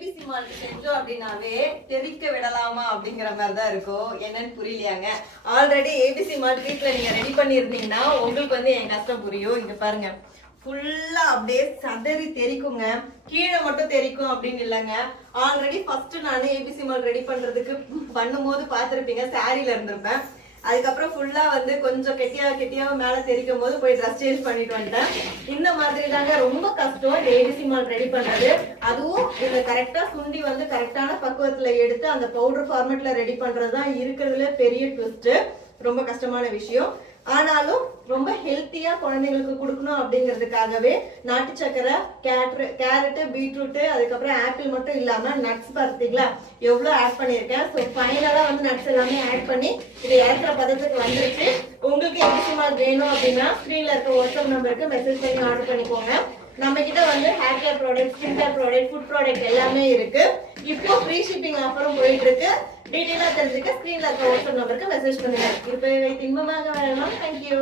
ABC malt செஞ்சோம் அப்படின்னாவே தெரிக்க விடலாமா அப்படிங்கிற மாதிரி தான் இருக்கும். என்னன்னு புரியலையாங்க. ஆல்ரெடி ஏபிசி மால்ட் வீட்டில் நீங்க ரெடி பண்ணியிருந்தீங்கன்னா உங்களுக்கு வந்து என் கஷ்டம் புரியும். இங்க பாருங்க, ஃபுல்லா அப்படியே சதறி தெரிக்குங்க. கீழே மட்டும் தெரிக்கும் அப்படின்னு இல்லைங்க. ஆல்ரெடி ஃபர்ஸ்ட் நான் ஏபிசி மால்ட் ரெடி பண்ணும்போது பார்த்துருப்பீங்க, சாரியில இருந்திருப்பேன். அதுக்கப்புறம் ஃபுல்லா வந்து கொஞ்சம் கெட்டியா மேல தெரிக்கும் போது போய் ட்ரெஸ் சேஞ்ச் பண்ணிட்டு வந்துட்டேன். இந்த மாதிரி தாங்க ரொம்ப கஷ்டம் இந்த ஏபிசி மால்ட் ரெடி பண்றது. அதுவும் இந்த கரெக்டா சுண்டி வந்து கரெக்டான பக்குவத்துல எடுத்து அந்த பவுடர் ஃபார்மேட்ல ரெடி பண்றதுதான் இருக்கிறதுல பெரிய ட்விஸ்ட். ரொம்ப கஷ்டமான விஷயம். ஆனாலும் ரொம்ப ஹெல்த்தியா குழந்தைங்களுக்கு கொடுக்கணும் அப்படிங்கிறதுக்காகவே நாட்டு சக்கரை, கேரட், பீட்ரூட், அதுக்கப்புறம் ஆப்பிள் மட்டும் இல்லாம நட்ஸ் பார்த்தீங்களா எவ்வளவு ஆட் பண்ணியிருக்கேன். ஸோ ஃபைனலா வந்து நட்ஸ் எல்லாமே ஆட் பண்ணி இதை இறக்குற பதத்துக்கு வந்துருச்சு. உங்களுக்கு ஏபிசி மால்ட் வேணும் அப்படின்னா ஸ்கிரீன்ல இருக்க வாட்ஸ்அப் நம்பருக்கு மெசேஜ் பண்ணி ஆர்டர் பண்ணிக்கோங்க. நம்ம கிட்ட வந்து hair care product, skin care product, food product எல்லாமே இருக்கு. இப்போ ஃப்ரீ ஷிப்பிங் ஆஃபரும் போயிட்டு இருக்கு. டீட்டெயிலா தெரிஞ்சுக்க ஸ்கிரீன்ல இருக்க வாட்ஸ்அப் நம்பருக்கு மெசேஜ் பண்ணுங்க. இப்போ இன்பமாக வேணும். தேங்க்யூ.